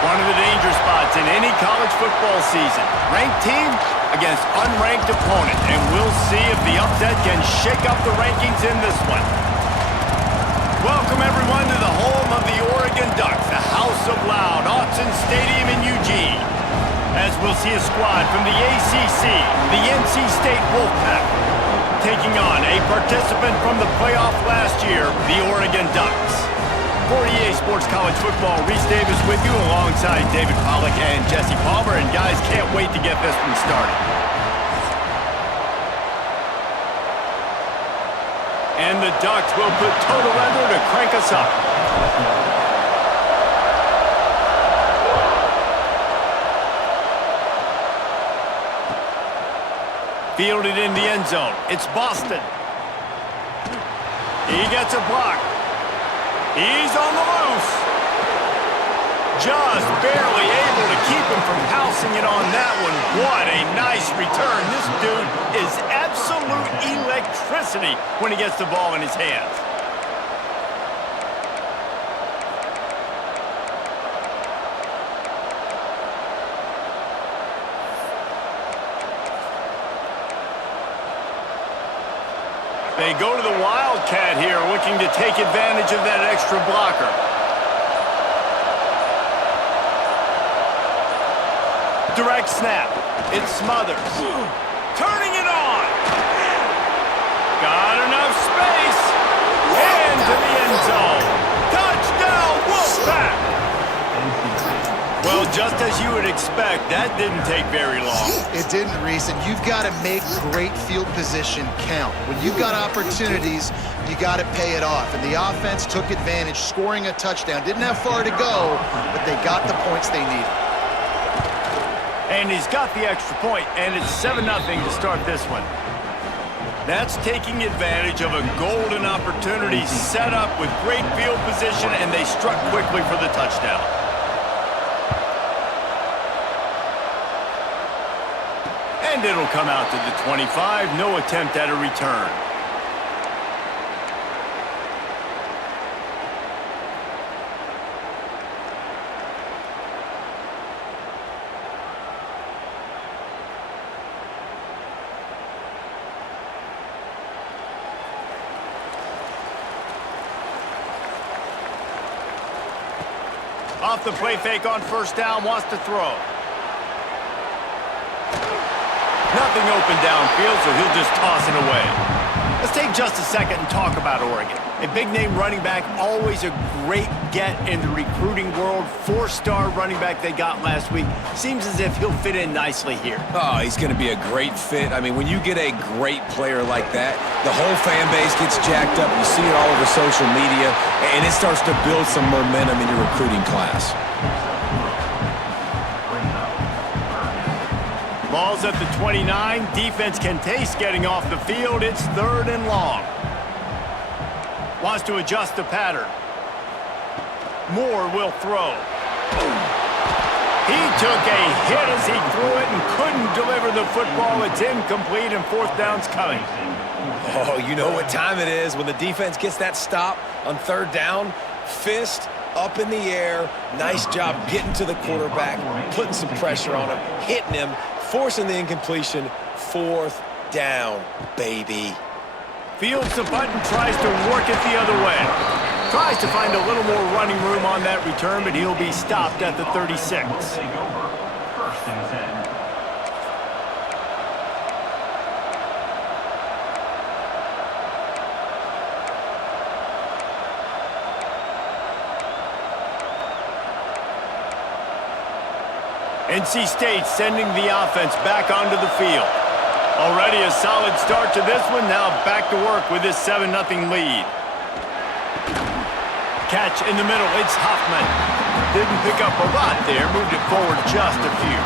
One of the danger spots in any college football season. Ranked team against unranked opponent. And we'll see if the upset can shake up the rankings in this one. Welcome, everyone, to the home of the Oregon Ducks, the House of Loud, Autzen Stadium in Eugene. As we'll see a squad from the ACC, the NC State Wolfpack, taking on a participant from the playoff last year, the Oregon Ducks. For EA Sports College Football, Reese Davis with you alongside David Pollack and Jesse Palmer. And guys, can't wait to get this one started. And the Ducks will put total leather to crank us up. Fielded in the end zone. It's Boston. He gets a block. He's on the loose. Just barely able to keep him from housing it on that one. What a nice return. This dude is absolute electricity when he gets the ball in his hands. They go to the Wildcat here, looking to take advantage of that extra blocker. Direct snap. It smothers. Turning it on. Got enough space. Into the end zone. Touchdown, Wolfpack! Well, just as you would expect, that didn't take very long. It didn't, Reese, and you've got to make great field position count. When you've got opportunities, you got to pay it off. And the offense took advantage, scoring a touchdown. Didn't have far to go, but they got the points they needed. And he's got the extra point, and it's 7-0 to start this one. That's taking advantage of a golden opportunity set up with great field position, and they struck quickly for the touchdown. And it'll come out to the 25. No attempt at a return. Off the play fake on first down, wants to throw. Nothing open downfield, so he'll just toss it away. Let's take just a second and talk about Oregon. A big-name running back, always a great get in the recruiting world. 4-star running back they got last week. Seems as if he'll fit in nicely here. Oh, he's going to be a great fit. I mean, when you get a great player like that, the whole fan base gets jacked up. You see it all over social media, and it starts to build some momentum in your recruiting class. Ball's at the 29. Defense can taste getting off the field. It's 3rd and long. Wants to adjust the pattern. Moore will throw. He took a hit as he threw it and couldn't deliver the football. It's incomplete and 4th down's coming. Oh, you know what time it is when the defense gets that stop on 3rd down. Fist up in the air. Nice job getting to the quarterback, putting some pressure on him, hitting him, forcing the incompletion. 4th down, baby. Fields the punt and tries to work it the other way. Tries to find a little more running room on that return, but he'll be stopped at the 36. NC State sending the offense back onto the field. Already a solid start to this one. Now back to work with this 7-0 lead. Catch in the middle. It's Hoffman. Didn't pick up a lot there. Moved it forward just a few.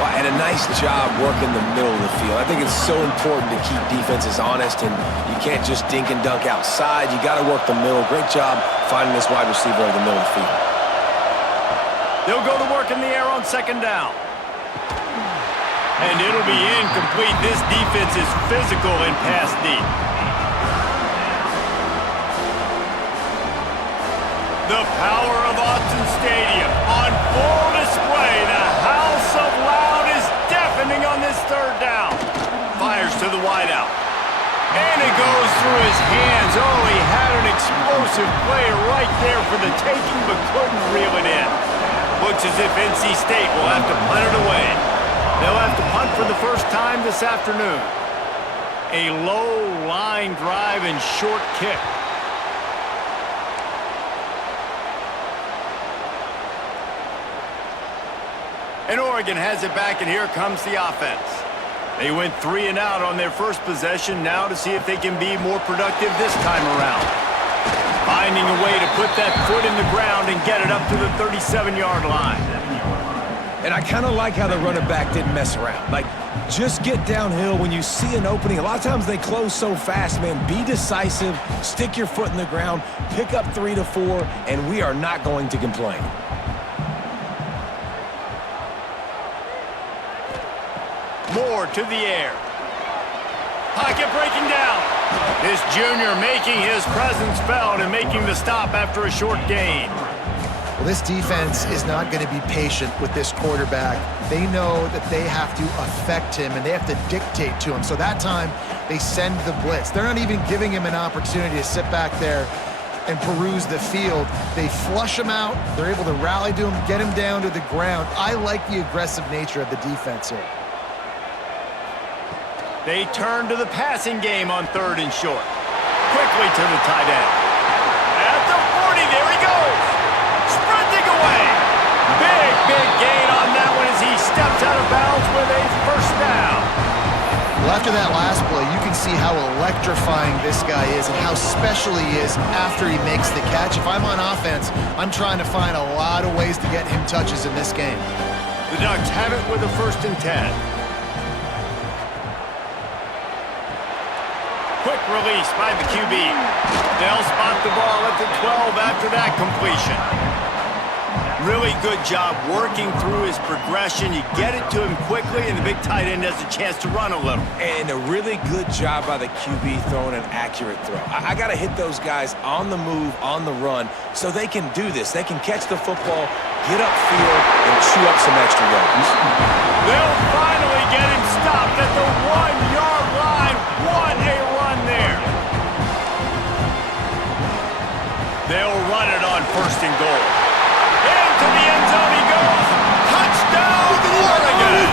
Well, and a nice job working the middle of the field. I think it's so important to keep defenses honest, and you can't just dink and dunk outside. You got to work the middle. Great job finding this wide receiver over the middle of the field. They'll go to work in the air on 2nd down. And it'll be incomplete. This defense is physical and pass deep. The power of Autzen Stadium. through his hands. Oh, he had an explosive play right there for the taking, but couldn't reel it in. Looks as if NC State will have to punt it away. They'll have to punt for the first time this afternoon. A low line drive and short kick. And Oregon has it back, and here comes the offense. They went 3 and out on their first possession, now to see if they can be more productive this time around. Finding a way to put that foot in the ground and get it up to the 37-yard line. And I kind of like how the running back didn't mess around. Like, just get downhill when you see an opening. A lot of times they close so fast, man. Be decisive, stick your foot in the ground, pick up 3 to 4, and we are not going to complain. Moore to the air. Pocket breaking down. This junior making his presence felt and making the stop after a short gain. Well, this defense is not going to be patient with this quarterback. They know that they have to affect him and they have to dictate to him. So that time, they send the blitz. They're not even giving him an opportunity to sit back there and peruse the field. They flush him out. They're able to rally to him, get him down to the ground. I like the aggressive nature of the defense here. They turn to the passing game on 3rd and short. Quickly to the tight end. At the 40, there he goes. Sprinting away. Big gain on that one as he steps out of bounds with a first down. Well, after that last play, you can see how electrifying this guy is and how special he is after he makes the catch. If I'm on offense, I'm trying to find a lot of ways to get him touches in this game. The Ducks have it with a 1st and 10. Quick release by the QB. They'll spot the ball at the 12 after that completion. Really good job working through his progression. You get it to him quickly, and the big tight end has a chance to run a little. And a really good job by the QB throwing an accurate throw. I got to hit those guys on the move, on the run, so they can do this. They can catch the football, get upfield, and chew up some extra yards. They'll finally get him stopped at the 1-yard line. What a run there. They'll run it on 1st and goal. Into the end zone he goes. Touchdown, Oregon.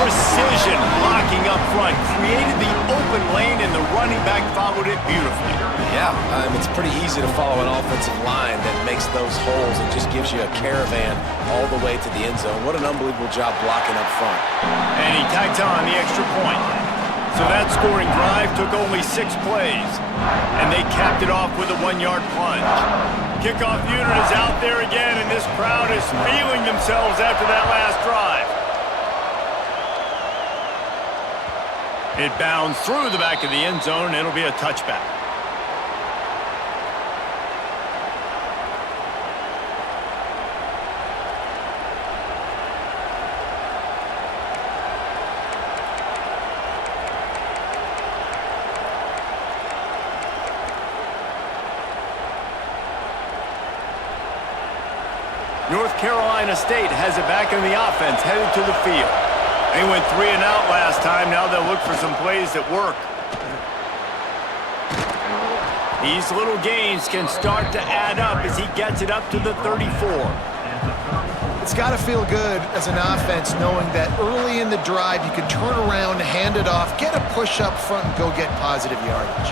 Precision blocking up front created the open lane, and the running back followed it beautifully. Yeah, it's pretty easy to follow an offensive line that makes those holes and just gives you a caravan all the way to the end zone. What an unbelievable job blocking up front. And he tacked on the extra point. So that scoring drive took only 6 plays, and they capped it off with a 1-yard plunge. Kickoff unit is out there again, and this crowd is feeling themselves after that last drive. It bounds through the back of the end zone, and it'll be a touchback. North Carolina State has it back in the offense, headed to the field. They went 3 and out last time. Now they'll look for some plays that work. These little gains can start to add up as he gets it up to the 34. It's got to feel good as an offense knowing that early in the drive you can turn around, hand it off, get a push up front, and go get positive yardage.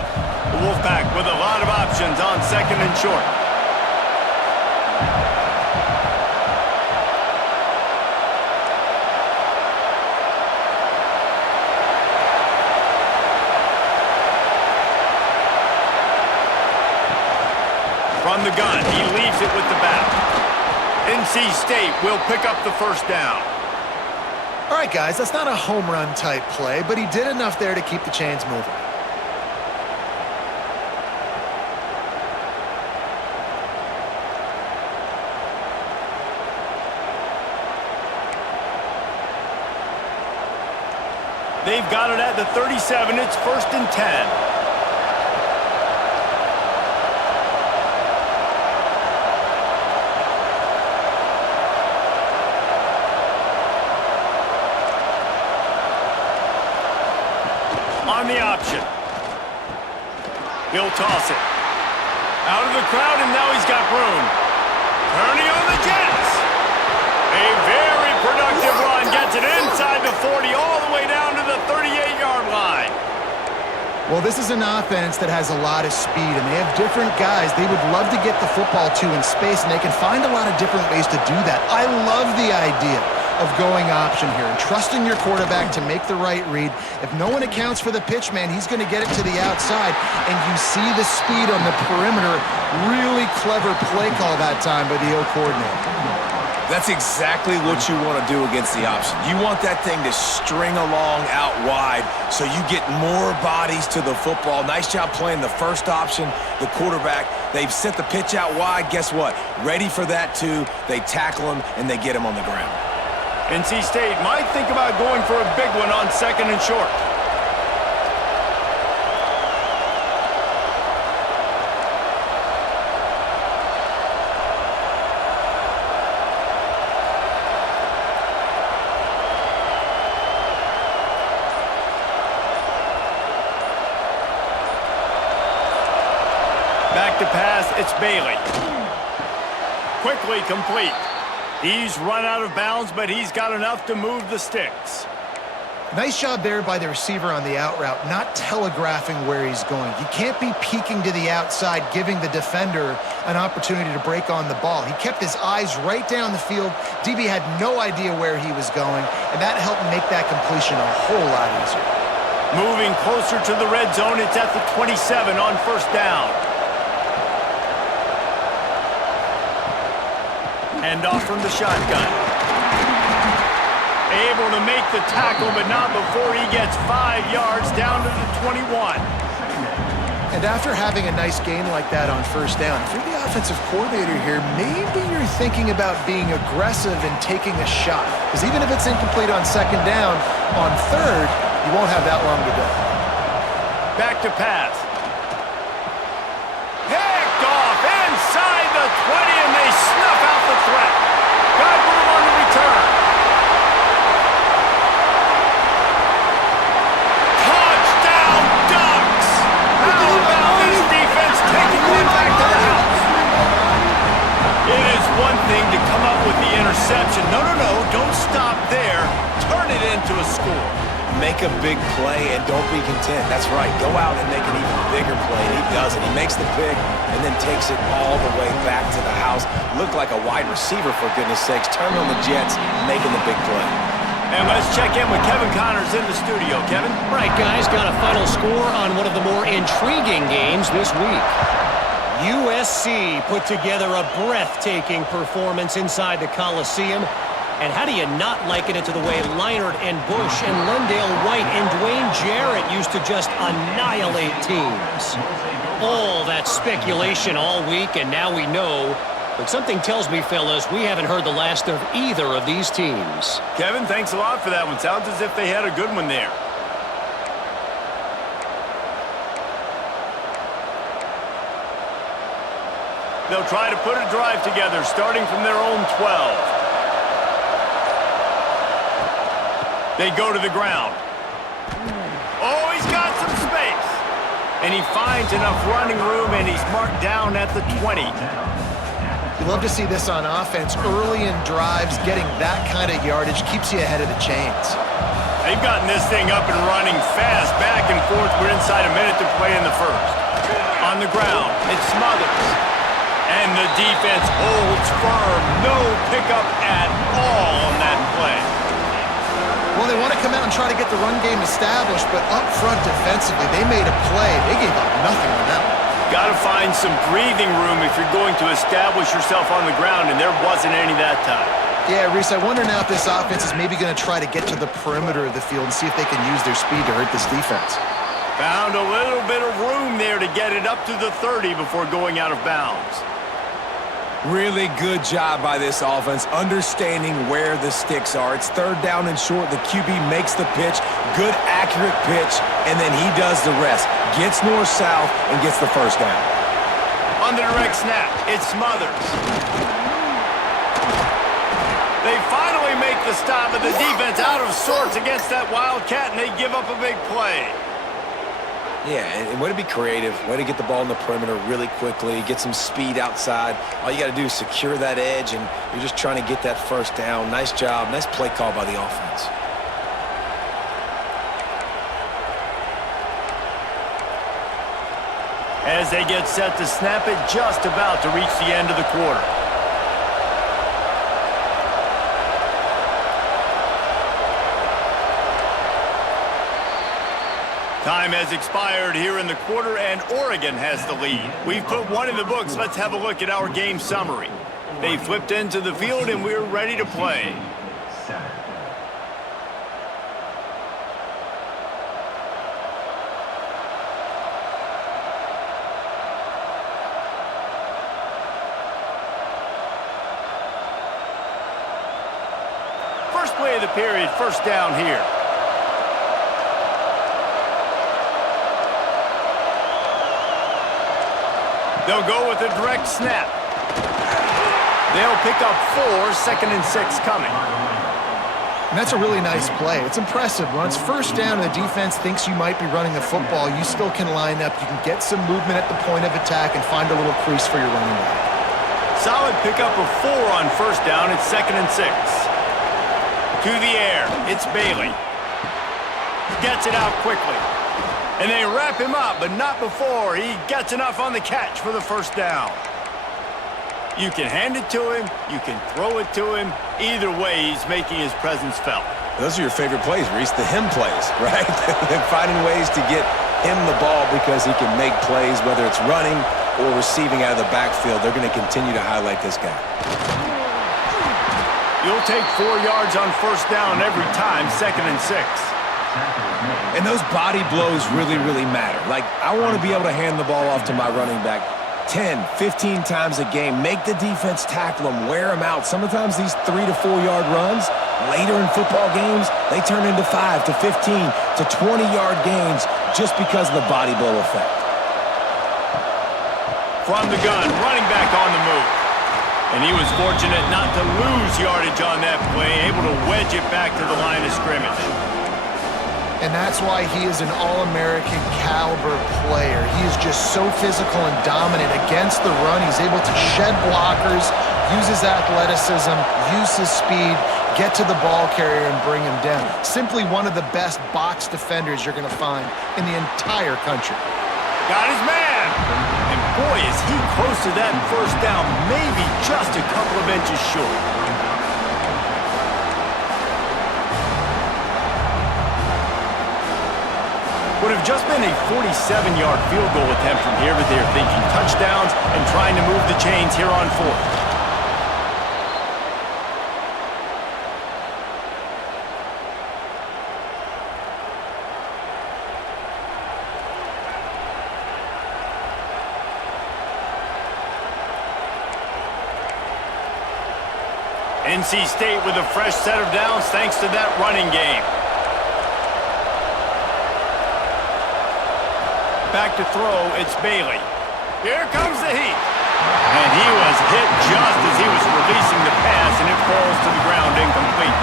The Wolfpack with a lot of options on 2nd and short. From the gun, he leaves it with the back. NC State will pick up the first down. All right, guys, that's not a home run type play, but he did enough there to keep the chains moving. They've got it at the 37. It's 1st and 10. On the option. He'll toss it. Out of the crowd, and now he's got room. Turning on the Jets. A very productive run. Gets it inside the 40, all the way down to the 38-yard line. Well, this is an offense that has a lot of speed, and they have different guys they would love to get the football to in space, and they can find a lot of different ways to do that. I love the idea of going option here and trusting your quarterback to make the right read. If no one accounts for the pitch, man, he's going to get it to the outside, and you see the speed on the perimeter. Really clever play call that time by the O coordinator. That's exactly what you want to do against the option. You want that thing to string along out wide so you get more bodies to the football. Nice job playing the first option, the quarterback. They've sent the pitch out wide. Guess what? Ready for that too. They tackle him, and they get him on the ground. NC State might think about going for a big one on 2nd and short. Back to pass, it's Bailey. Quickly complete. He's run out of bounds, but he's got enough to move the sticks. Nice job there by the receiver on the out route, not telegraphing where he's going. You can't be peeking to the outside, giving the defender an opportunity to break on the ball. He kept his eyes right down the field. DB had no idea where he was going, and that helped make that completion a whole lot easier. Moving closer to the red zone, it's at the 27 on 1st down. Hand off from the shotgun. Able to make the tackle, but not before he gets 5 yards down to the 21. And after having a nice gain like that on 1st down, if you're the offensive coordinator here, maybe you're thinking about being aggressive and taking a shot. Because even if it's incomplete on 2nd down, on 3rd, you won't have that long to go. Back to pass. Picked off inside the 20, and they snuff out the threat. Got room on the return. Touchdown, Ducks! How about this defense taking one back to the house? It is one thing to come up with the interception. No, don't stop there. Turn it into a score. Make a big play and don't be content. That's right. Go out and make an even bigger play. And he does it. He makes the pick and then takes it all the way back to the house. Looked like a wide receiver, for goodness sakes. Turn on the Jets, making the big play. And let's check in with Kevin Connors in the studio. Kevin? Right, guys. Got a final score on one of the more intriguing games this week. USC put together a breathtaking performance inside the Coliseum. And how do you not liken it to the way Leinart and Bush and Lendale White and Dwayne Jarrett used to just annihilate teams? All that speculation all week, and now we know. But something tells me, fellas, we haven't heard the last of either of these teams. Kevin, thanks a lot for that one. Sounds as if they had a good one there. They'll try to put a drive together, starting from their own 12. They go to the ground. Oh, he's got some space. And he finds enough running room, and he's marked down at the 20. You love to see this on offense. Early in drives, getting that kind of yardage keeps you ahead of the chains. They've gotten this thing up and running fast, back and forth. We're inside a minute to play in the 1st. On the ground, it's Smothers. And the defense holds firm. No pickup at all on that play. Well, they want to come out and try to get the run game established, but up front defensively, they made a play. They gave up nothing on that one. Got to find some breathing room if you're going to establish yourself on the ground, and there wasn't any that time. Yeah, Reese, I wonder now if this offense is maybe going to try to get to the perimeter of the field and see if they can use their speed to hurt this defense. Found a little bit of room there to get it up to the 30 before going out of bounds. Really good job by this offense, understanding where the sticks are. It's 3rd down and short. The QB makes the pitch. Good, accurate pitch, and then he does the rest. Gets north-south and gets the 1st down. On the direct snap, it's Smothers. They finally make the stop, but the defense out of sorts against that Wildcat, and they give up a big play. Yeah, and way to be creative, way to get the ball in the perimeter really quickly, get some speed outside. All you got to do is secure that edge, and you're just trying to get that first down. Nice job, nice play call by the offense. As they get set to snap it, just about to reach the end of the quarter. Time has expired here in the quarter, and Oregon has the lead. We've put one in the books. Let's have a look at our game summary. They flipped into the field, and we're ready to play. First play of the period, first down here. They'll go with a direct snap. They'll pick up 4, 2nd and 6 coming. And that's a really nice play. It's impressive. When it's first down and the defense thinks you might be running the football, you still can line up. You can get some movement at the point of attack and find a little crease for your running back. Solid pickup of 4 on first down. It's 2nd and 6. To the air. It's Bailey. Gets it out quickly. And they wrap him up, but not before he gets enough on the catch for the first down. You can hand it to him, you can throw it to him. Either way, he's making his presence felt. Those are your favorite plays, Reese, the him plays, right? Finding ways to get him the ball because he can make plays, whether it's running or receiving out of the backfield. They're going to continue to highlight this guy. You'll take 4 yards on first down every time, 2nd and 6. And those body blows really, really matter. Like, I want to be able to hand the ball off to my running back 10, 15 times a game. Make the defense tackle them, wear them out. Sometimes these 3 to 4 yard runs, later in football games, they turn into 5 to 15 to 20-yard gains just because of the body blow effect. From the gun, running back on the move. And he was fortunate not to lose yardage on that play, able to wedge it back to the line of scrimmage. And that's why he is an All-American caliber player. He is just so physical and dominant against the run. He's able to shed blockers, use his athleticism, use his speed, get to the ball carrier and bring him down. Simply one of the best box defenders you're going to find in the entire country. Got his man. And boy, is he close to that first down, maybe just a couple of inches short. Would have just been a 47-yard field goal attempt from here, but they're thinking touchdowns and trying to move the chains here on 4th. NC State with a fresh set of downs thanks to that running game. Back to throw, it's Bailey. Here comes the heat. And he was hit just as he was releasing the pass, and it falls to the ground incomplete.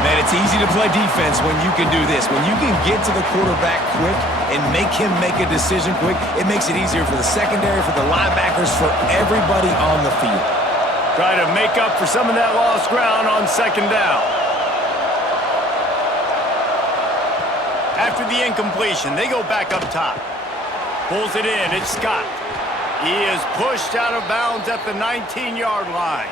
Man, it's easy to play defense when you can do this. When you can get to the quarterback quick and make him make a decision quick, it makes it easier for the secondary, for the linebackers, for everybody on the field. Try to make up for some of that lost ground on 2nd down. After the incompletion, they go back up top. Pulls it in, it's Scott. He is pushed out of bounds at the 19-yard line.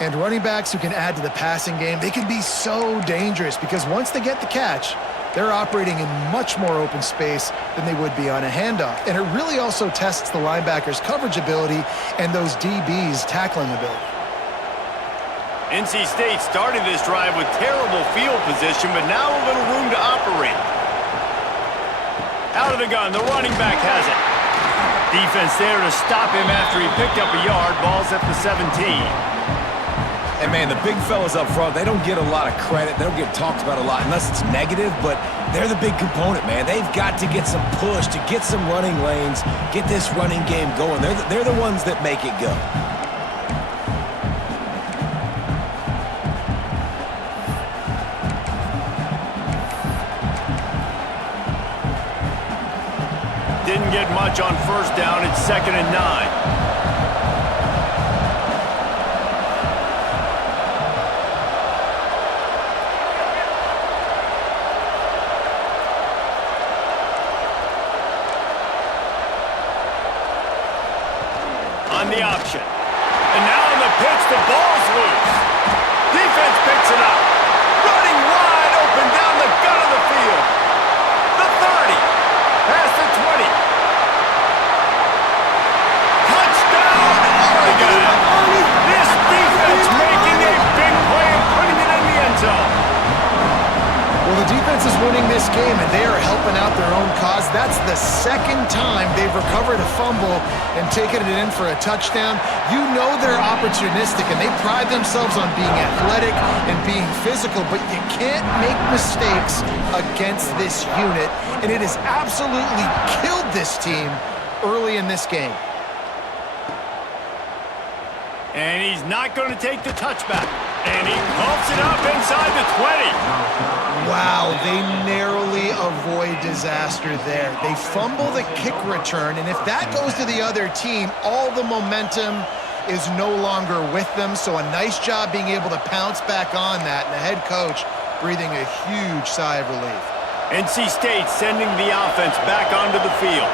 And running backs who can add to the passing game, they can be so dangerous because once they get the catch, they're operating in much more open space than they would be on a handoff. And it really also tests the linebackers' coverage ability and those DBs' tackling ability. NC State started this drive with terrible field position, but now a little room to operate. Out of the gun, the running back has it. Defense there to stop him after he picked up a yard. Ball's at the 17. And, man, the big fellas up front, they don't get a lot of credit. They don't get talked about a lot unless it's negative, but they're the big component, man. They've got to get some push, to get some running lanes, get this running game going. They're the ones that make it go. get much on first down. It's 2nd and 9. On the option. And now on the pitch, the ball's loose. Defense picks it up. Running wide open down the gut of the field. The 30. Past the 20. Touchdown, Oregon! This defense making a big play and putting it in the end zone. Well, the defense is winning this game, and they are helping out their own cause. That's the second time they've recovered a fumble and taken it in for a touchdown. You know they're opportunistic, and they pride themselves on being athletic and being physical, but you can't make mistakes against this unit, and it has absolutely killed this team early in this game. And he's not going to take the touchback. And he pumps it up inside the 20. Wow, they narrowly avoid disaster there. They fumble the kick return, and if that goes to the other team, all the momentum is no longer with them. So a nice job being able to pounce back on that, and the head coach breathing a huge sigh of relief. NC State sending the offense back onto the field.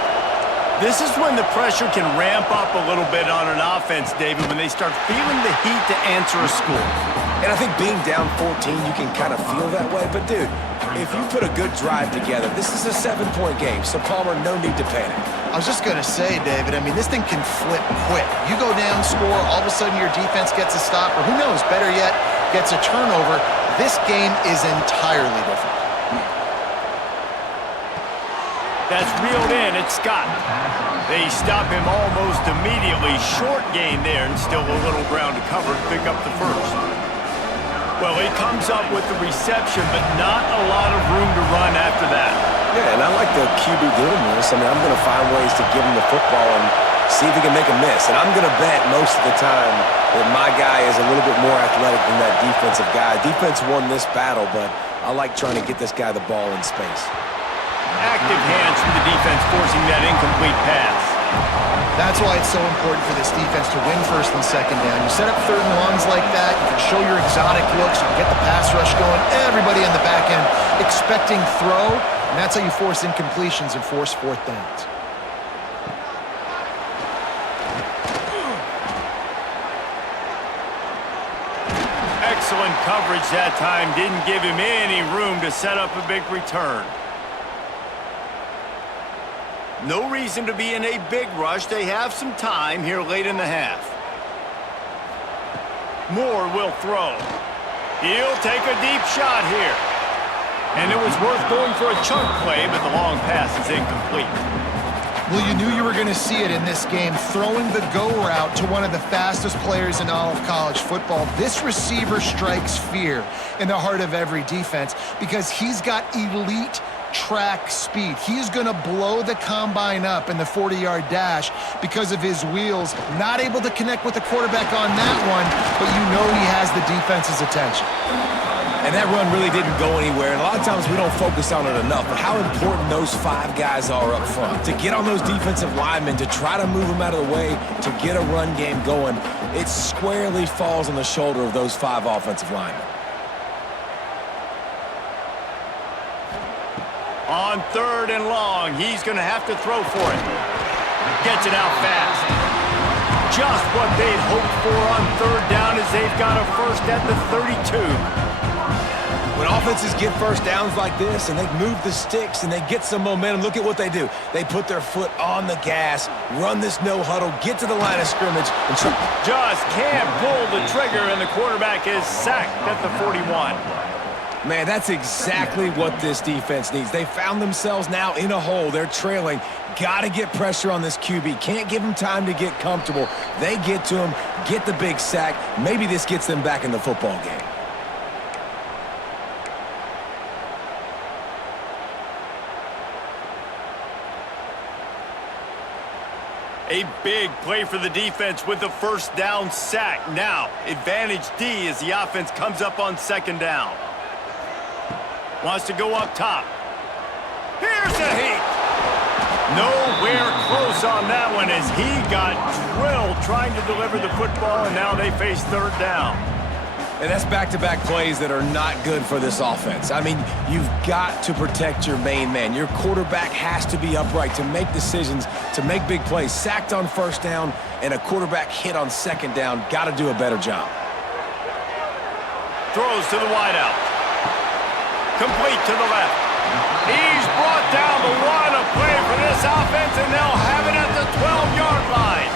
This is when the pressure can ramp up a little bit on an offense, David, when they start feeling the heat to answer a score. And I think being down 14, you can kind of feel that way. But, dude, if you put a good drive together, this is a 7-point game. So, Palmer, no need to panic. I was just going to say, David, I mean, this thing can flip quick. You go down, score, all of a sudden your defense gets a stop, or who knows, better yet, gets a turnover. This game is entirely different. That's reeled in. It's Scott. They stop him almost immediately. Short gain there, and still a little ground to cover to pick up the first. Well, he comes up with the reception, but not a lot of room to run after that. Yeah, and I like the QB doing this. I mean, I'm going to find ways to give him the football and see if he can make a miss. And I'm going to bet most of the time that my guy is a little bit more athletic than that defensive guy. Defense won this battle, but I like trying to get this guy the ball in space. Active hands from the defense forcing that incomplete pass. That's why it's so important for this defense to win first and second down. You set up third and longs like that, you can show your exotic looks, you can get the pass rush going, everybody on the back end expecting throw, and that's how you force incompletions and force fourth downs. Excellent coverage that time. Didn't give him any room to set up a big return. No reason to be in a big rush. They have some time here late in the half. Moore will throw. He'll take a deep shot here. And it was worth going for a chunk play, but the long pass is incomplete. Well, you knew you were going to see it in this game, throwing the go route to one of the fastest players in all of college football. This receiver strikes fear in the heart of every defense because he's got elite track speed. He's going to blow the combine up in the 40-yard dash because of his wheels. Not able to connect with the quarterback on that one, but you know he has the defense's attention. And that run really didn't go anywhere. And a lot of times we don't focus on it enough, but how important those 5 guys are up front. To get on those defensive linemen, to try to move them out of the way, to get a run game going, it squarely falls on the shoulder of those 5 offensive linemen. On third and long, he's going to have to throw for it. Gets it out fast. Just what they'd hoped for on third down as they've got a first at the 32. When offenses get first downs like this and they move the sticks and they get some momentum, look at what they do. They put their foot on the gas, run this no huddle, get to the line of scrimmage, and just can't pull the trigger, and the quarterback is sacked at the 41. Man, that's exactly what this defense needs. They found themselves now in a hole. They're trailing. Got to get pressure on this QB. Can't give him time to get comfortable. They get to him, get the big sack. Maybe this gets them back in the football game. A big play for the defense with the first down sack. Now, advantage D as the offense comes up on second down. Wants to go up top. Here's the heat. Nowhere close on that one as he got drilled trying to deliver the football, and now they face third down. And that's back-to-back plays that are not good for this offense. I mean, you've got to protect your main man. Your quarterback has to be upright to make decisions, to make big plays. Sacked on first down and a quarterback hit on second down. Got to do a better job. Throws to the wideout. Complete to the left. He's brought down, but what a play for this offense, and they'll have it at the 12-yard line.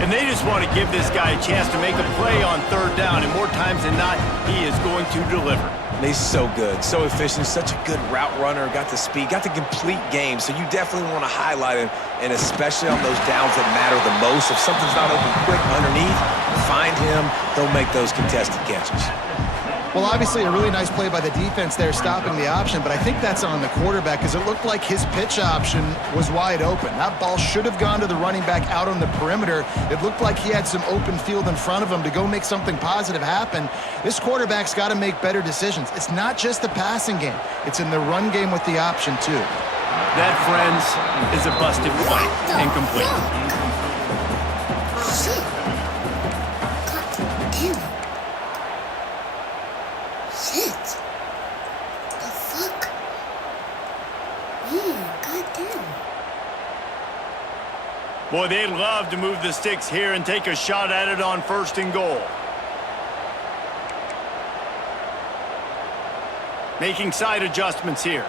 And they just want to give this guy a chance to make a play on third down, and more times than not, he is going to deliver. And he's so good, so efficient, such a good route runner, got the speed, got the complete game, so you definitely want to highlight him, and especially on those downs that matter the most. If something's not open quick underneath, find him, he'll make those contested catches. Well, obviously a really nice play by the defense there stopping the option, but I think that's on the quarterback because it looked like his pitch option was wide open. That ball should have gone to the running back out on the perimeter. It looked like he had some open field in front of him to go make something positive happen. This quarterback's got to make better decisions. It's not just the passing game. It's in the run game with the option, too. That, friends, is a busted play. Incomplete. Shit. God damn it. Shit. The fuck? Man, goddamn. Boy, they'd love to move the sticks here and take a shot at it on first and goal. Making side adjustments here.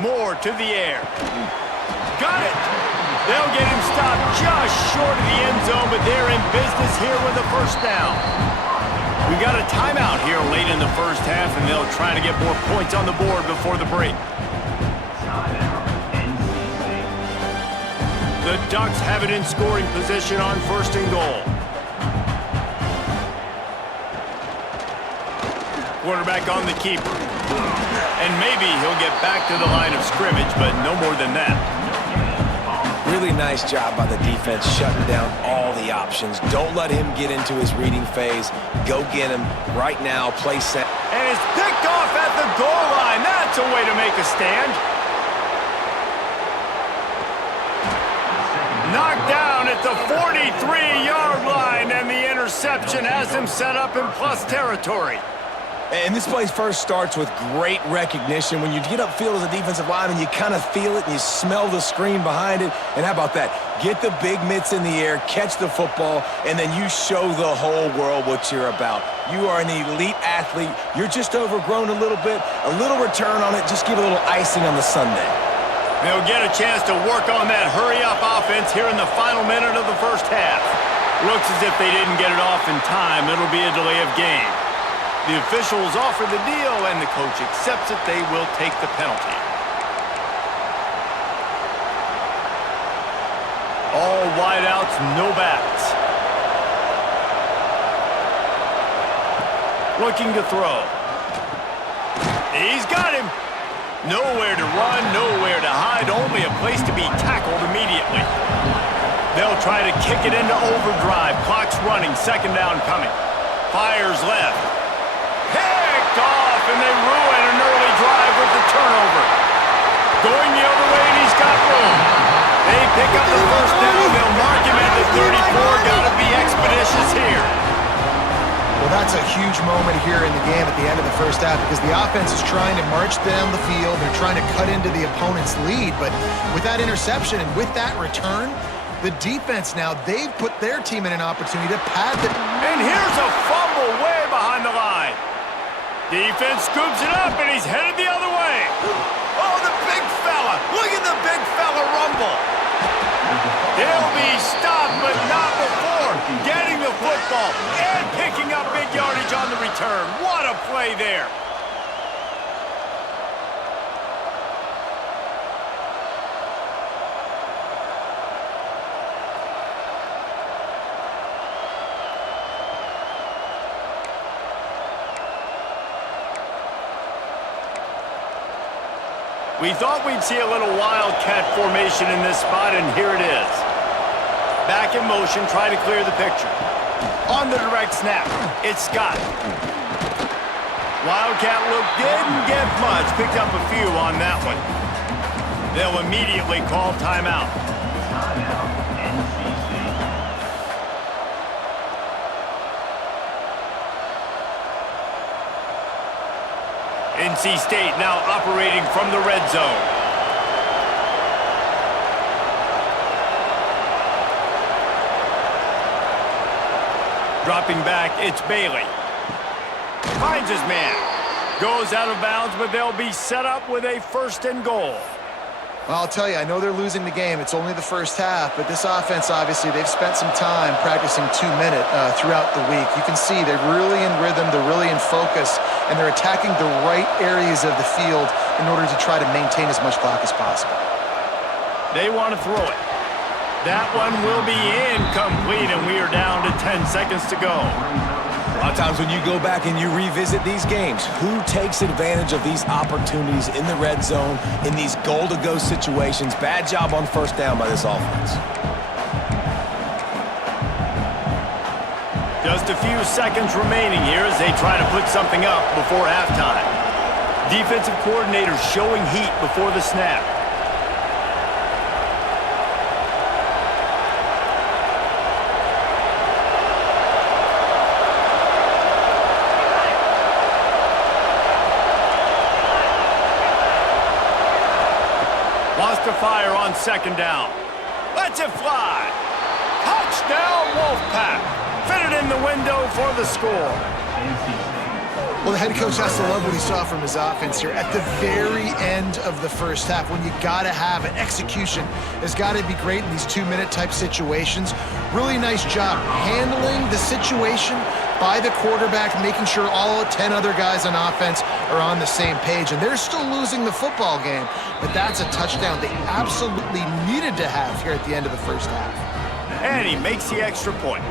Moore to the air. Got it! They'll get him stopped just short of the end zone, but they're in business here with a first down. We got a timeout here late in the first half, and they'll try to get more points on the board before the break. The Ducks have it in scoring position on first and goal. Quarterback on the keeper. And maybe he'll get back to the line of scrimmage, but no more than that. Really nice job by the defense shutting down all the options. Don't let him get into his reading phase. Go get him right now. Play set. And it's picked off at the goal line. That's a way to make a stand. Knocked down at the 43-yard line, and the interception has him set up in plus territory. And this play first starts with great recognition. When you get upfield as a defensive lineman, you kind of feel it and you smell the screen behind it. And how about that? Get the big mitts in the air, catch the football, and then you show the whole world what you're about. You are an elite athlete. You're just overgrown a little bit. A little return on it. Just give a little icing on the sundae. They'll get a chance to work on that hurry-up offense here in the final minute of the first half. Looks as if they didn't get it off in time. It'll be a delay of game. The officials offer the deal, and the coach accepts it. They will take the penalty. All wideouts, no backs. Looking to throw. He's got him. Nowhere to run, nowhere to hide, only a place to be tackled immediately. They'll try to kick it into overdrive. Clock's running, second down coming. Fires left. Picked off, and they ruin an early drive with the turnover. Going the other way, and he's got room. They pick up the first down. They'll mark him at the 34. Got to be expeditious here. Well, that's a huge moment here in the game at the end of the first half because the offense is trying to march down the field. They're trying to cut into the opponent's lead, but with that interception and with that return, the defense now, they've put their team in an opportunity to pad the... And here's a fumble way behind the line. Defense scoops it up, and he's headed the other way. Oh, the big fella. Look at the big fella rumble. He'll be stopped, but not before getting the football and picking up big yardage on the return. What a play there. We thought we'd see a little wildcat formation in this spot, and here it is. Back in motion, try to clear the picture. On the direct snap, it's Scott. Wildcat look didn't get much. Picked up a few on that one. They'll immediately call timeout. NC State now operating from the red zone. Dropping back, it's Bailey. Finds his man. Goes out of bounds, but they'll be set up with a 1st and goal. Well, I'll tell you, I know they're losing the game. It's only the first half, but this offense, obviously, they've spent some time practicing 2-minute throughout the week. You can see they're really in rhythm, they're really in focus, and they're attacking the right areas of the field in order to try to maintain as much clock as possible. They want to throw it. That one will be incomplete, and we are down to 10 seconds to go. A lot of times when you go back and you revisit these games, who takes advantage of these opportunities in the red zone, in these goal-to-go situations? Bad job on 1st down by this offense. Just a few seconds remaining here as they try to put something up before halftime. Defensive coordinator showing heat before the snap. Lost a fire on 2nd down. Lets it fly. Touchdown, Wolfpack. Fitted in the window for the score. Well, the head coach has to love what he saw from his offense here at the very end of the first half, when you got to have an execution. Has got to be great in these 2-minute type situations. Really nice job handling the situation by the quarterback, making sure all 10 other guys on offense are on the same page. And they're still losing the football game, but that's a touchdown they absolutely needed to have here at the end of the first half. And he makes the extra point.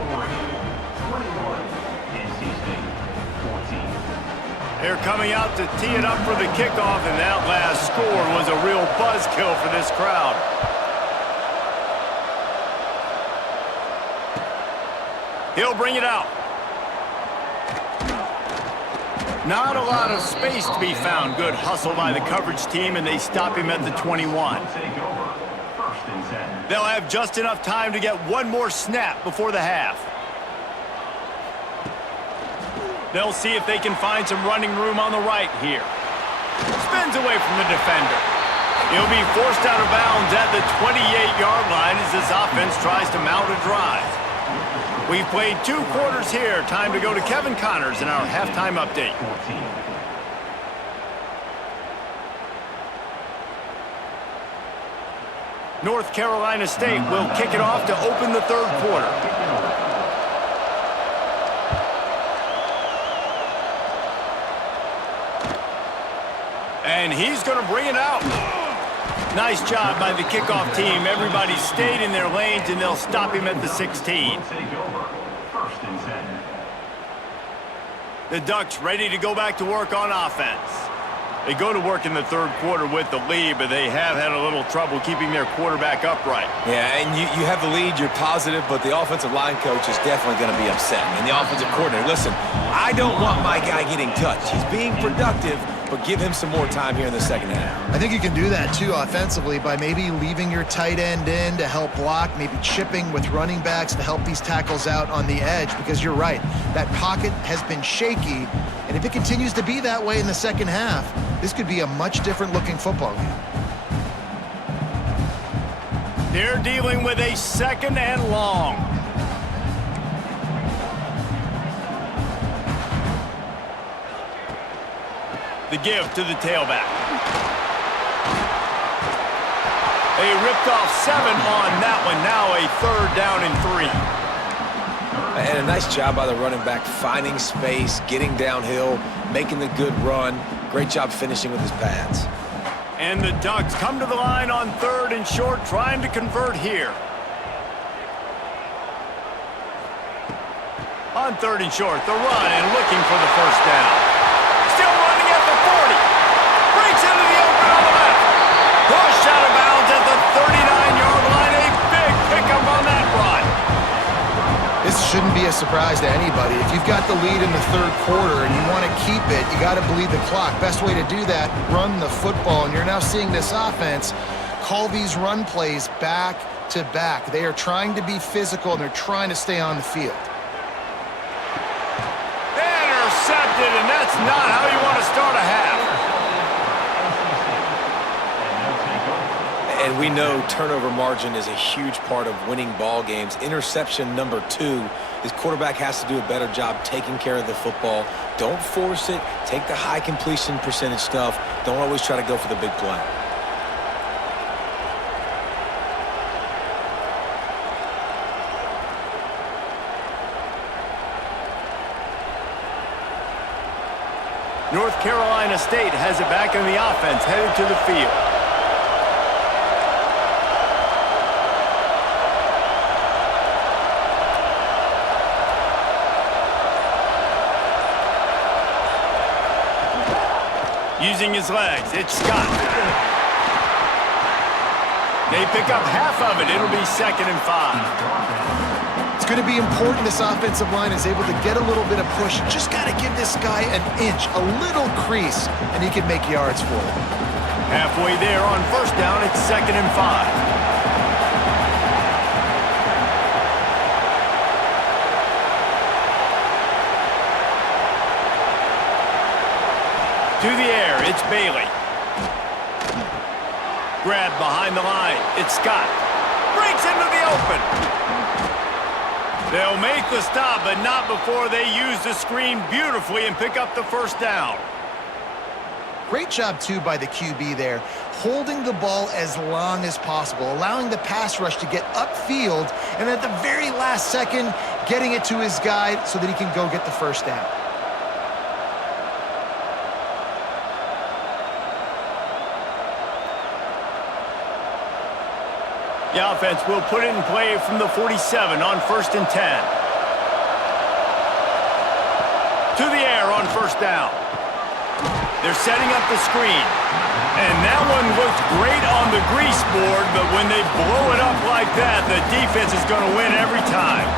They're coming out to tee it up for the kickoff, and that last score was a real buzzkill for this crowd. He'll bring it out. Not a lot of space to be found. Good hustle by the coverage team, and they stop him at the 21. They'll have just enough time to get one more snap before the half. They'll see if they can find some running room on the right here. Spins away from the defender. He'll be forced out of bounds at the 28-yard line as this offense tries to mount a drive. We've played 2 quarters here. Time to go to Kevin Connors in our halftime update. North Carolina State will kick it off to open the 3rd quarter. And he's going to bring it out. Nice job by the kickoff team. Everybody stayed in their lanes, and they'll stop him at the 16. The Ducks ready to go back to work on offense. They go to work in the 3rd quarter with the lead, but they have had a little trouble keeping their quarterback upright. Yeah, and you have the lead, you're positive, but the offensive line coach is definitely going to be upset. And the offensive coordinator, listen, I don't want my guy getting touched. He's being productive, but give him some more time here in the 2nd half. I think you can do that, too, offensively, by maybe leaving your tight end in to help block, maybe chipping with running backs to help these tackles out on the edge, because you're right, that pocket has been shaky, and if it continues to be that way in the 2nd half, this could be a much different-looking football game. They're dealing with a 2nd and long. The give to the tailback. They ripped off 7 on that one. Now a 3rd down and 3. And a nice job by the running back, finding space, getting downhill, making the good run. Great job finishing with his pads. And the Ducks come to the line on 3rd and short, trying to convert here. On 3rd and short, the run and looking for the 1st down. Still running at the 40. Breaks into the open on the left. Pushed out of bounds at the 39-yard line. A big pickup on that run. This shouldn't be a surprise to anybody. If you've got the lead in the third quarter and you want to keep it, you got to bleed the clock. Best way to do that, run the football. And you're now seeing this offense call these run plays back to back. They are trying to be physical, and they're trying to stay on the field. Intercepted, and that's not how you want to start a half. And we know turnover margin is a huge part of winning ball games. Interception number 2, his quarterback has to do a better job taking care of the football. Don't force it. Take the high completion percentage stuff. Don't always try to go for the big play. North Carolina State has it back in the offense, headed to the field. Using his legs, it's Scott. They pick up half of it. It'll be 2nd and 5. It's going to be important this offensive line is able to get a little bit of push. Just got to give this guy an inch, a little crease, and he can make yards for it. Halfway there on 1st down, it's 2nd and 5. To the air, it's Bailey. Grab behind the line, it's Scott. Breaks into the open. They'll make the stop, but not before they use the screen beautifully and pick up the 1st down. Great job, too, by the QB there, holding the ball as long as possible, allowing the pass rush to get upfield, and at the very last second, getting it to his guy so that he can go get the 1st down. The offense will put it in play from the 47 on 1st and 10. To the air on 1st down. They're setting up the screen. And that one looks great on the grease board, but when they blow it up like that, the defense is going to win every time.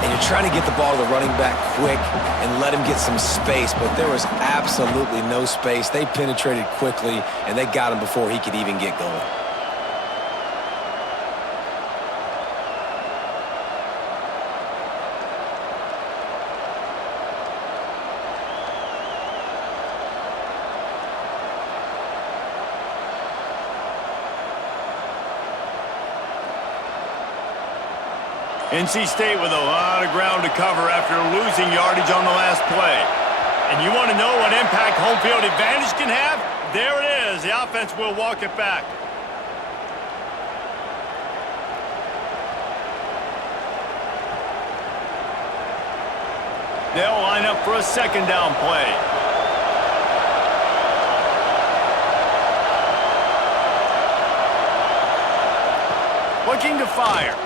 And you're trying to get the ball to the running back quick and let him get some space, but there was absolutely no space. They penetrated quickly, and they got him before he could even get going. NC State with a lot of ground to cover after losing yardage on the last play. And you want to know what impact home field advantage can have? There it is. The offense will walk it back. They'll line up for a 2nd down play. Looking to fire.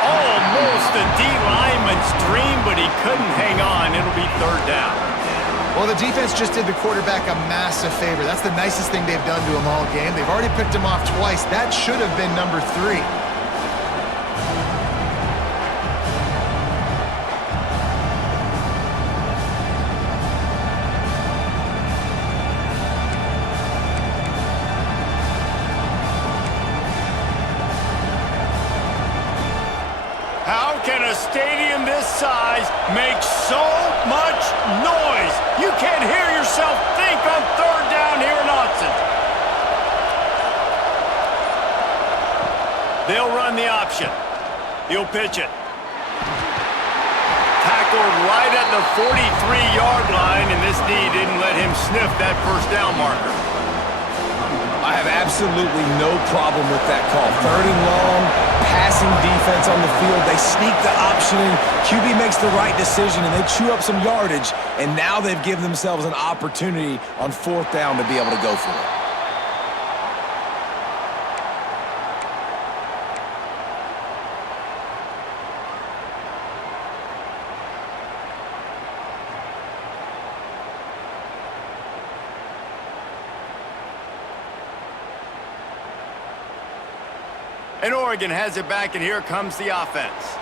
Almost a D lineman's dream, but he couldn't hang on. It'll be 3rd down. Well, the defense just did the quarterback a massive favor. That's the nicest thing they've done to him all game. They've already picked him off twice. That should have been number 3. How can a stadium this size make so much noise? You can't hear yourself think on 3rd down here in Austin. They'll run the option. He'll pitch it. Tackled right at the 43-yard line, and this D didn't let him sniff that 1st down marker. I have absolutely no problem with that call. 3rd and long, passing defense on the field. They sneak the option in. QB makes the right decision, and they chew up some yardage. And now they've given themselves an opportunity on 4th down to be able to go for it. And Oregon has it back, and here comes the offense.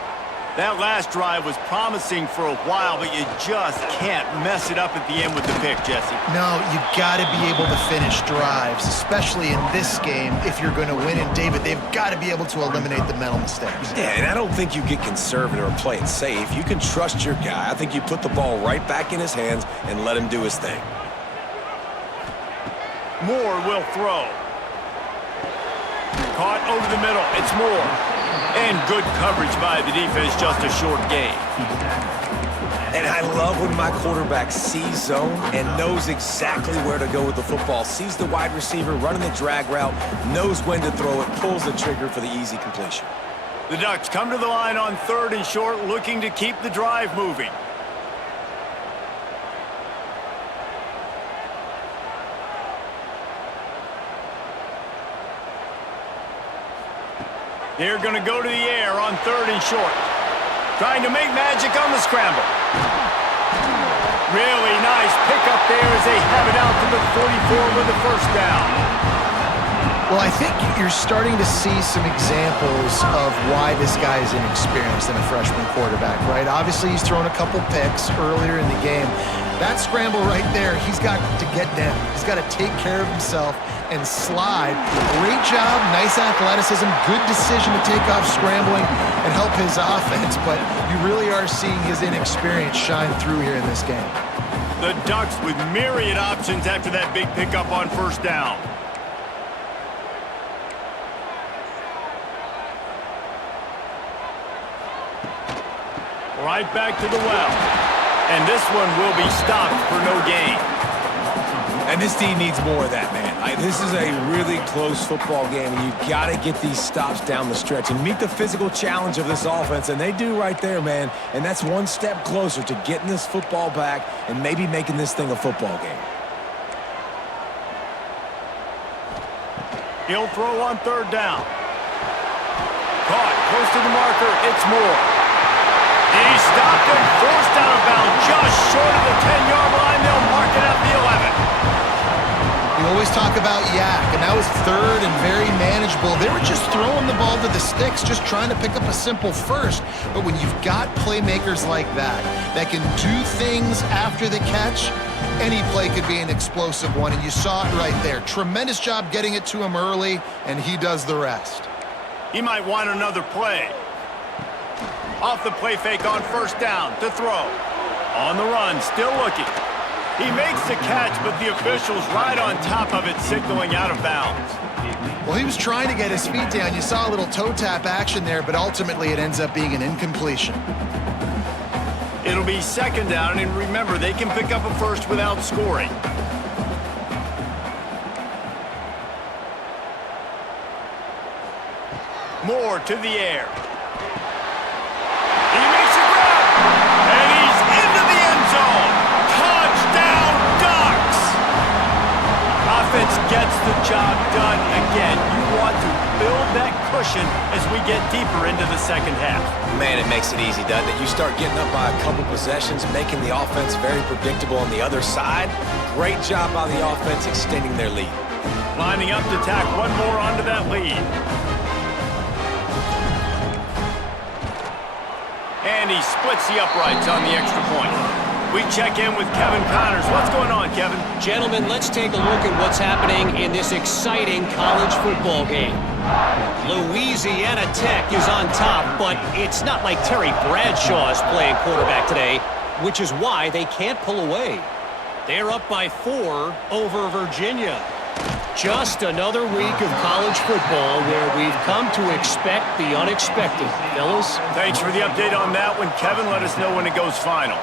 That last drive was promising for a while, but you just can't mess it up at the end with the pick, Jesse. No, you got to be able to finish drives, especially in this game if you're going to win. And, David, they've got to be able to eliminate the mental mistakes. Yeah, and I don't think you get conservative or play it safe. You can trust your guy. I think you put the ball right back in his hands and let him do his thing. Moore will throw. Caught over the middle. It's Moore. And good coverage by the defense, just a short gain. And I love when my quarterback sees zone and knows exactly where to go with the football. Sees the wide receiver running the drag route, knows when to throw it, pulls the trigger for the easy completion. The Ducks come to the line on 3rd and short, looking to keep the drive moving. They're going to go to the air on 3rd and short. Trying to make magic on the scramble. Really nice pickup there as they have it out to the 44 with the first down. Well, I think you're starting to see some examples of why this guy is inexperienced in a freshman quarterback, right? Obviously, he's thrown a couple picks earlier in the game. That scramble right there, he's got to get down. He's got to take care of himself and slide. Great job, nice athleticism, good decision to take off scrambling and help his offense, but you really are seeing his inexperience shine through here in this game. The Ducks with myriad options after that big pickup on 1st down. Right back to the well. And this one will be stopped for no gain. And this team needs more of that, man. This is a really close football game, and you got to get these stops down the stretch and meet the physical challenge of this offense, and they do right there, man. And that's one step closer to getting this football back and maybe making this thing a football game. He'll throw on 3rd down. Caught close to the marker. It's Moore. He stopped and forced out of bounds just short of the 10-yard line. They'll mark it at the 11. We always talk about yak, and that was 3rd and very manageable. They were just throwing the ball to the sticks, just trying to pick up a simple first. But when you've got playmakers like that can do things after the catch, any play could be an explosive one, and you saw it right there. Tremendous job getting it to him early, and he does the rest. He might want another play. Off the play fake on 1st down to throw. On the run, still looking. He makes the catch, but the official's right on top of it, signaling out of bounds. Well, he was trying to get his feet down. You saw a little toe tap action there, but ultimately it ends up being an incompletion. It'll be 2nd down, and remember, they can pick up a first without scoring. Moore to the air. He makes a grab, and he's into the end zone. Touchdown, Ducks! Offense gets the job done again. You want to build that cushion as we get deeper into the 2nd half. Man, it makes it easy, doesn't it? You start getting up by a couple possessions, making the offense very predictable on the other side. Great job by the offense extending their lead. Lining up to tack one more onto that lead. And he splits the uprights on the extra point. We check in with Kevin Connors. What's going on, Kevin? Gentlemen, let's take a look at what's happening in this exciting college football game. Louisiana Tech is on top, but it's not like Terry Bradshaw is playing quarterback today, which is why they can't pull away. They're up by 4 over Virginia. Just another week of college football where we've come to expect the unexpected. Fellas? Thanks for the update on that one, Kevin. Let us know when it goes final.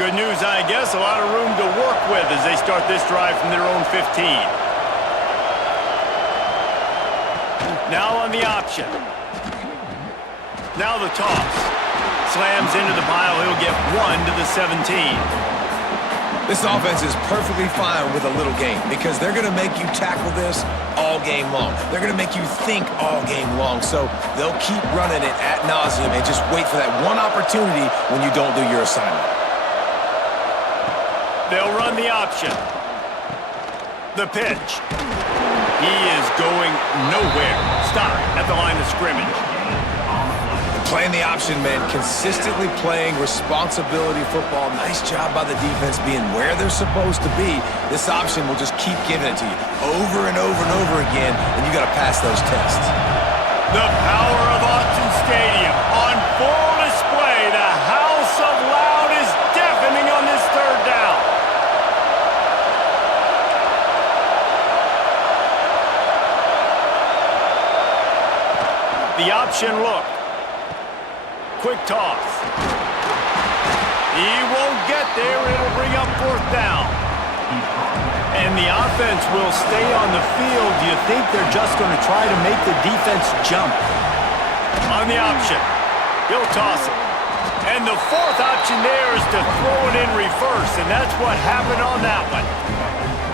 Good news, I guess. A lot of room to work with as they start this drive from their own 15. Now on the option. Now the toss. Slams into the pile. He'll get 1 to the 17. This offense is perfectly fine with a little game because they're going to make you tackle this all game long. They're going to make you think all game long. So they'll keep running it ad nauseum and just wait for that one opportunity when you don't do your assignment. They'll run the option. The pitch. He is going nowhere. Stop at the line of scrimmage. Playing the option, man. Consistently playing responsibility football. Nice job by the defense being where they're supposed to be. This option will just keep giving it to you over and over and over again, and you got to pass those tests. The power of Autzen Stadium on full display. The house of loud is deafening on this third down. The option look. Quick toss. He won't get there. It'll bring up fourth down. And the offense will stay on the field. Do you think they're just going to try to make the defense jump? On the option. He'll toss it. And the fourth option there is to throw it in reverse, and that's what happened on that one.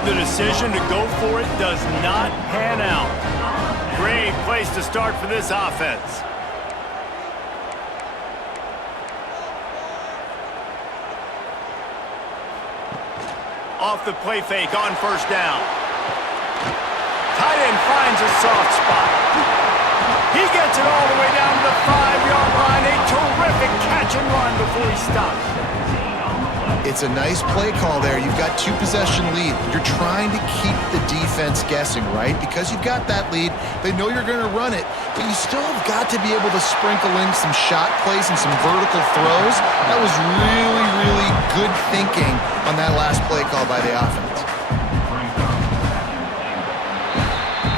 The decision to go for it does not pan out. Great place to start for this offense. Off the play fake on first down. Tight end finds a soft spot. He gets it all the way down to the 5-yard line. A terrific catch and run before he stopped. It's a nice play call there. You've got 2-possession lead. You're trying to keep the defense guessing, right? Because you've got that lead, they know you're going to run it, but you still have got to be able to sprinkle in some shot plays and some vertical throws. That was really, really good thinking on that last play call by the offense.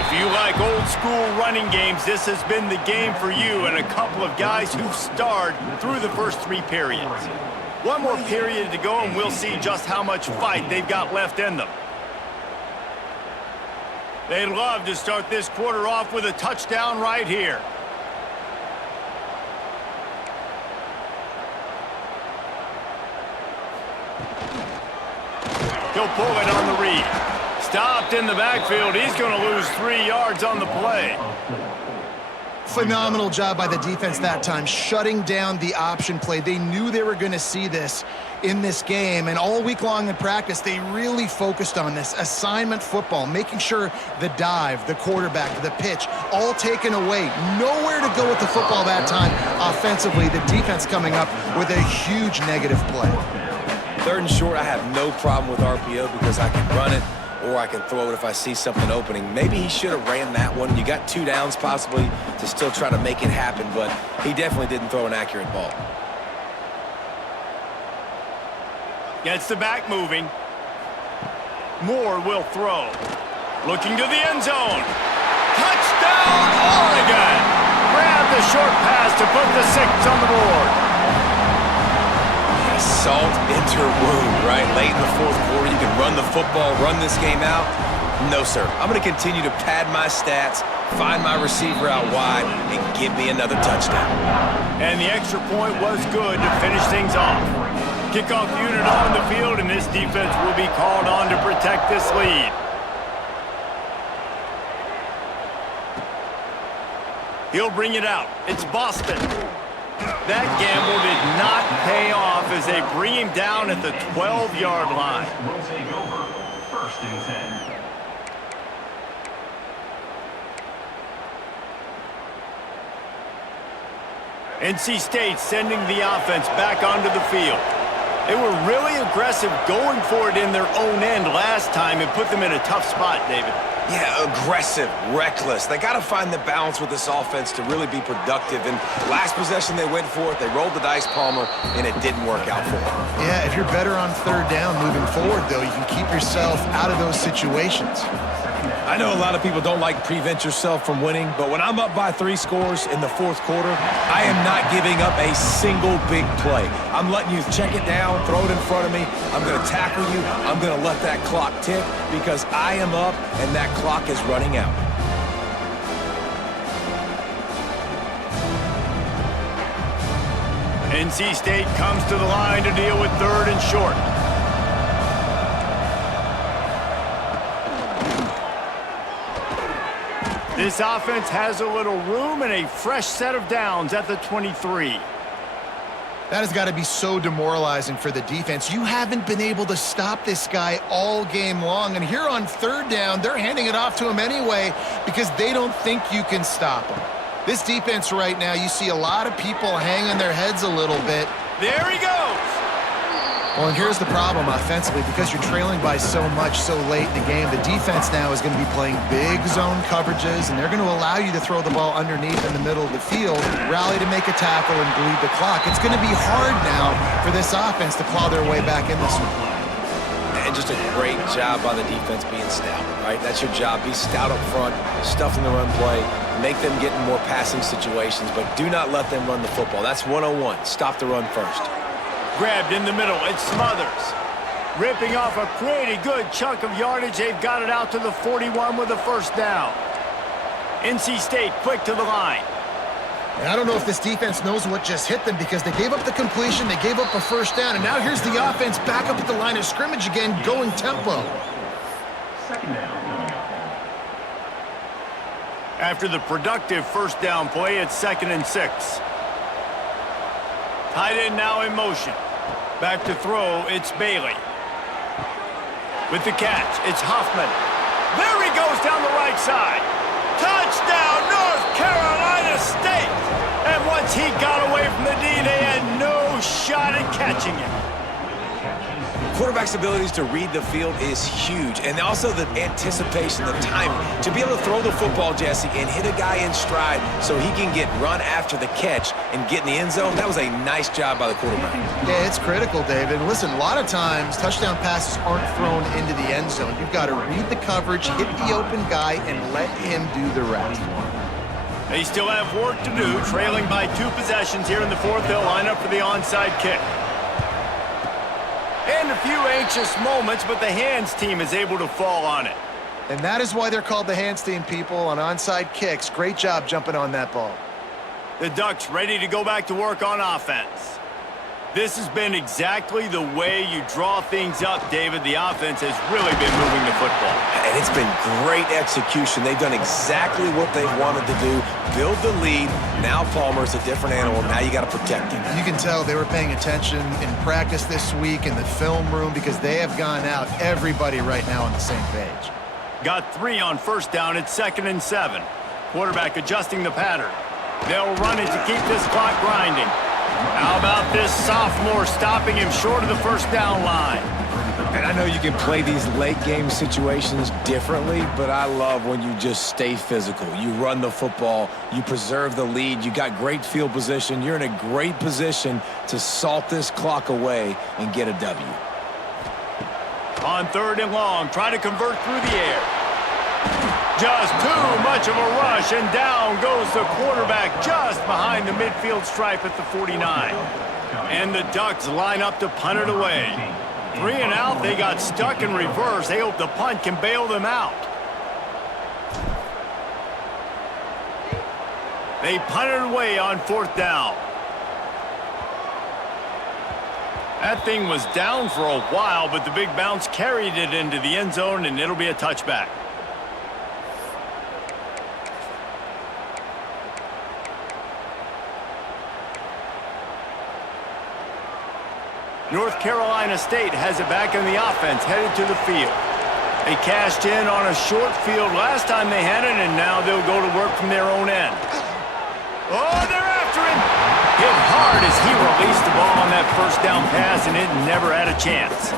If you like old school running games, this has been the game for you and a couple of guys who've starred through the first 3 periods. One more period to go, and we'll see just how much fight they've got left in them. They'd love to start this quarter off with a touchdown right here. He'll pull it on the read. Stopped in the backfield. He's going to lose 3 yards on the play. Phenomenal job by the defense that time, shutting down the option play. They knew they were going to see this in this game, and all week long in practice, they really focused on this assignment football, making sure the dive, the quarterback, the pitch, all taken away. Nowhere to go with the football that time offensively. The defense coming up with a huge negative play. 3rd and short, I have no problem with RPO because I can run it, or I can throw it if I see something opening. Maybe he should have ran that one. You got 2 downs possibly to still try to make it happen, but he definitely didn't throw an accurate ball. Gets the back moving. Moore will throw. Looking to the end zone. Touchdown, Oregon! Grab the short pass to put the 6 on the board. Salt into her wound, right? Late in the 4th quarter, you can run the football, run this game out. No, sir. I'm going to continue to pad my stats, find my receiver out wide, and give me another touchdown. And the extra point was good to finish things off. Kickoff unit on the field, and this defense will be called on to protect this lead. He'll bring it out. It's Boston. That gamble did not pay off as they bring him down at the 12-yard line. Will take over 1st and 10. NC State sending the offense back onto the field. They were really aggressive going for it in their own end last time and put them in a tough spot, David. Yeah, aggressive, reckless. They got to find the balance with this offense to really be productive. And last possession they went for it, they rolled the dice, Palmer, and it didn't work out for them. Yeah, if you're better on 3rd down moving forward, though, you can keep yourself out of those situations. I know a lot of people don't like prevent yourself from winning, but when I'm up by 3 scores in the 4th quarter, I am not giving up a single big play. I'm letting you check it down, throw it in front of me. I'm going to tackle you. I'm going to let that clock tick because I am up and that clock is running out. NC State comes to the line to deal with 3rd and short. This offense has a little room and a fresh set of downs at the 23. That has got to be so demoralizing for the defense. You haven't been able to stop this guy all game long, and here on third down, they're handing it off to him anyway because they don't think you can stop him. This defense right now, you see a lot of people hanging their heads a little bit. There he goes. Well, and here's the problem offensively. Because you're trailing by so much so late in the game, the defense now is going to be playing big zone coverages, and they're going to allow you to throw the ball underneath in the middle of the field, rally to make a tackle, and bleed the clock. It's going to be hard now for this offense to claw their way back in this one. And just a great job by the defense being stout, right? That's your job. Be stout up front, stuff in the run play, make them get in more passing situations, but do not let them run the football. That's 101. Stop the run first. Grabbed in the middle, it's Smothers. Ripping off a pretty good chunk of yardage. They've got it out to the 41 with a first down. NC State quick to the line. And I don't know if this defense knows what just hit them because they gave up the completion, they gave up a first down, and now here's the offense back up at the line of scrimmage again, going tempo. Second down. After the productive first down play, it's 2nd and 6. Tight end now in motion. Back to throw, it's Bailey. With the catch, it's Hoffman. There he goes down the right side. Touchdown, North Carolina State! And once he got away from the D, they had no shot at catching him. Quarterback's abilities to read the field is huge, and also the anticipation, the timing. To be able to throw the football, Jesse, and hit a guy in stride so he can get run after the catch and get in the end zone, that was a nice job by the quarterback. Yeah, it's critical, David. And listen, a lot of times, touchdown passes aren't thrown into the end zone. You've got to read the coverage, hit the open guy, and let him do the rest. They still have work to do, trailing by 2 possessions here in the 4th. They'll line up for the onside kick. And a few anxious moments, but the hands team is able to fall on it. And that is why they're called the hands team, people, on onside kicks. Great job jumping on that ball. The Ducks ready to go back to work on offense. This has been exactly the way you draw things up, David. The offense has really been moving the football. And it's been great execution. They've done exactly what they wanted to do. Build the lead. Now Palmer's a different animal. Now you got to protect him. You can tell they were paying attention in practice this week in the film room because they have gone out, everybody right now on the same page. Got 3 on first down. It's 2nd and 7. Quarterback adjusting the pattern. They'll run it to keep this clock grinding. How about this sophomore stopping him short of the first down line? And I know you can play these late game situations differently, but I love when you just stay physical. You run the football, you preserve the lead, you got great field position, you're in a great position to salt this clock away and get a W. On 3rd and long, try to convert through the air. Just too much of a rush, and down goes the quarterback just behind the midfield stripe at the 49. And the Ducks line up to punt it away. 3 and out, they got stuck in reverse. They hope the punt can bail them out. They punted away on 4th down. That thing was down for a while, but the big bounce carried it into the end zone, and it'll be a touchback. North Carolina State has it back in the offense, headed to the field. They cashed in on a short field last time they had it, and now they'll go to work from their own end. Oh, they're after him! Hit hard as he released the ball on that first down pass, and it never had a chance.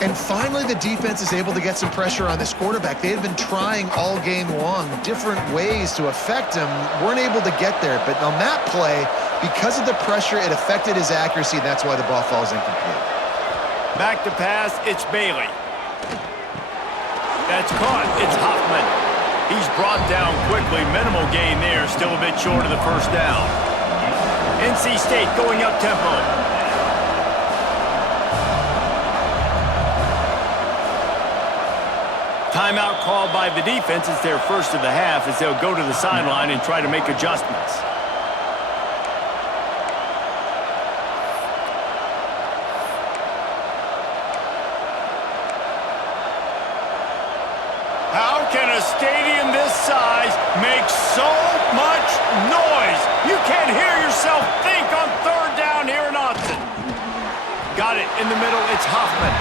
And finally, the defense is able to get some pressure on this quarterback. They had been trying all game long different ways to affect him, weren't able to get there. But on that play, because of the pressure, it affected his accuracy, and that's why the ball falls incomplete. Back to pass, it's Bailey. That's caught, it's Hoffman. He's brought down quickly, minimal gain there, still a bit short of the first down. NC State going up tempo. Timeout called by the defense. It's their first of the half as they'll go to the sideline and try to make adjustments. How can a stadium this size make so much noise? You can't hear yourself think on 3rd down here in Austin. in the middle, it's Hoffman.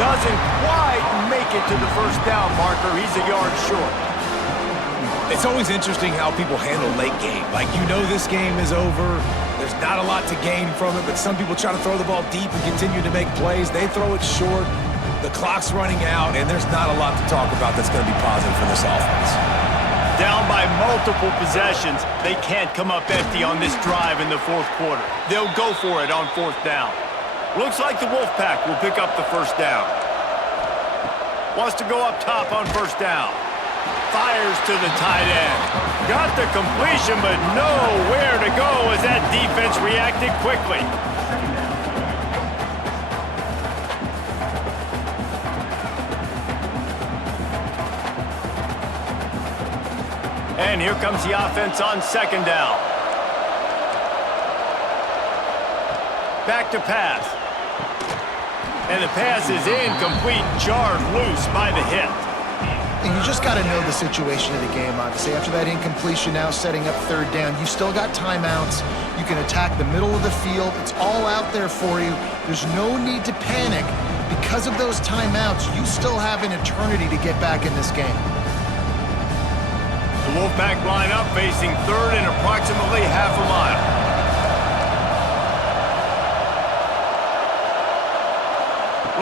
Doesn't quite make it to the first down marker. He's a yard short. It's always interesting how people handle late game. Like, you know this game is over. There's not a lot to gain from it, but some people try to throw the ball deep and continue to make plays. They throw it short. The clock's running out, and there's not a lot to talk about that's going to be positive for this offense. Down by multiple possessions, they can't come up empty on this drive in the fourth quarter. They'll go for it on fourth down. Looks like the Wolfpack will pick up the first down. Wants to go up top on first down. Fires to the tight end. Got the completion, but nowhere to go as that defense reacted quickly. And here comes the offense on second down. Back to pass. And the pass is incomplete, jarred loose by the hit. And you just got to know the situation of the game, obviously. After that incompletion, now setting up third down, you've still got timeouts. You can attack the middle of the field. It's all out there for you. There's no need to panic. Because of those timeouts, you still have an eternity to get back in this game. The Wolfpack line up facing third and approximately half a mile.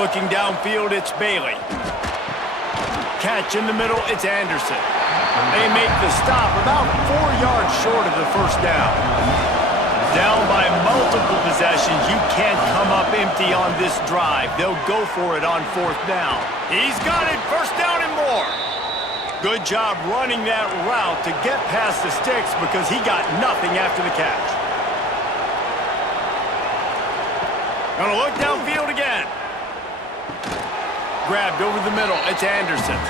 Looking downfield, it's Bailey. Catch in the middle, it's Anderson. They make the stop about 4 yards short of the first down. Down by multiple possessions, you can't come up empty on this drive. They'll go for it on fourth down. He's got it, first down and more. Good job running that route to get past the sticks because he got nothing after the catch. Gonna look downfield again. Grabbed over the middle, it's Anderson.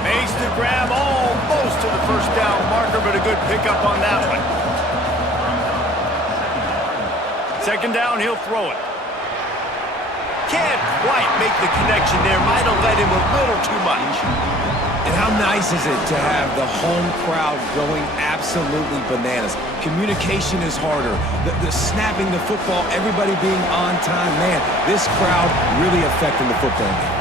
Makes the grab almost to the first down marker, but a good pickup on that one. Second down, he'll throw it. Can't quite make the connection there. Might have led him a little too much. And how nice is it to have the home crowd going absolutely bananas? Communication is harder. The snapping the football, everybody being on time. Man, this crowd really affecting the football game.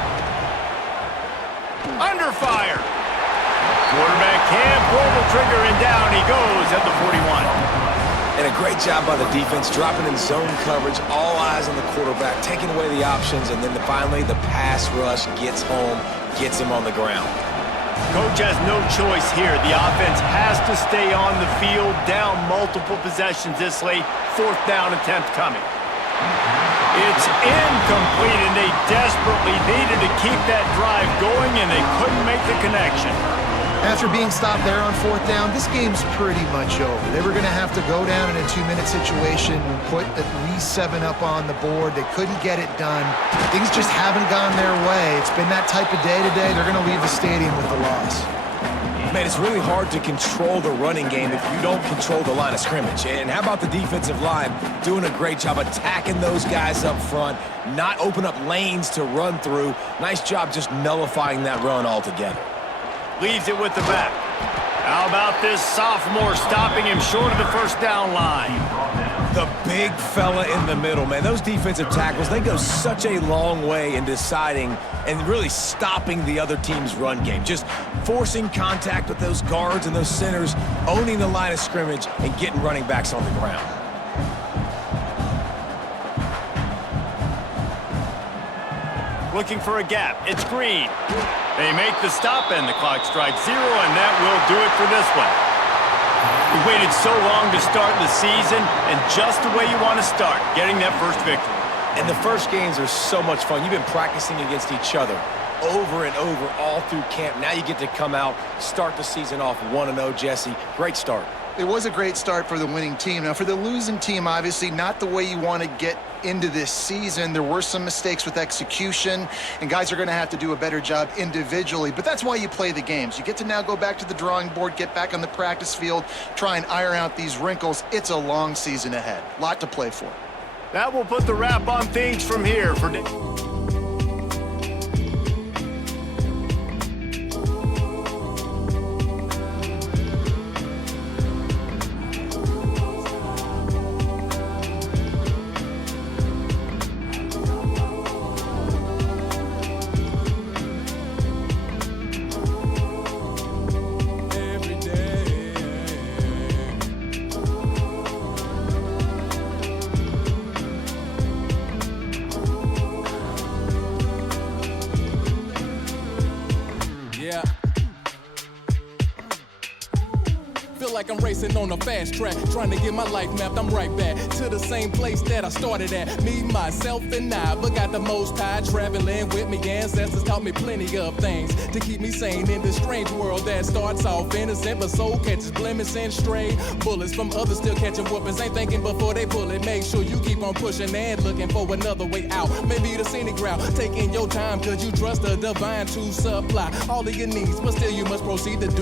Under fire. Quarterback can't pull the trigger, and down he goes at the 41. And a great job by the defense, dropping in zone coverage, all eyes on the quarterback, taking away the options, and then finally the pass rush gets home, gets him on the ground. Coach has no choice here. The offense has to stay on the field, down multiple possessions this late. Fourth down attempt coming. It's incomplete, and they desperately needed to keep that drive going, and they couldn't make the connection. After being stopped there on fourth down, this game's pretty much over. They were going to have to go down in a 2-minute situation and put at least 7 up on the board. They couldn't get it done. Things just haven't gone their way. It's been that type of day today. They're going to leave the stadium with the loss. Man, it's really hard to control the running game if you don't control the line of scrimmage. And how about the defensive line doing a great job attacking those guys up front, not open up lanes to run through. Nice job just nullifying that run altogether. Leaves it with the back. How about this sophomore stopping him short of the first down line? The big fella in the middle, man. Those defensive tackles, they go such a long way in deciding and really stopping the other team's run game. Just forcing contact with those guards and those centers, owning the line of scrimmage, and getting running backs on the ground. Looking for a gap. It's Green. They make the stop, and the clock strikes 0, and that will do it for this one. We waited so long to start the season, and just the way you want to start, getting that first victory. And the first games are so much fun. You've been practicing against each other over and over all through camp. Now you get to come out, start the season off 1-0, Jesse. Great start. It was a great start for the winning team. Now, for the losing team, obviously not the way you want to get into this season. There were some mistakes with execution, and guys are going to have to do a better job individually. But that's why you play the games. You get to now go back to the drawing board, get back on the practice field, try and iron out these wrinkles. It's a long season ahead. A lot to play for. That will put the wrap on things from here for... like I'm racing on a fast track. Trying to get my life mapped, I'm right back to the same place that I started at. Me, myself, and I, but got the most high. Traveling with me, ancestors taught me plenty of things to keep me sane in this strange world that starts off innocent, but soul catches blemish and stray bullets from others still catching whoopings. Ain't thinking before they pull it. Make sure you keep on pushing and looking for another way out. Maybe the scenic route, taking your time, cause you trust the divine to supply all of your needs, but still you must proceed to do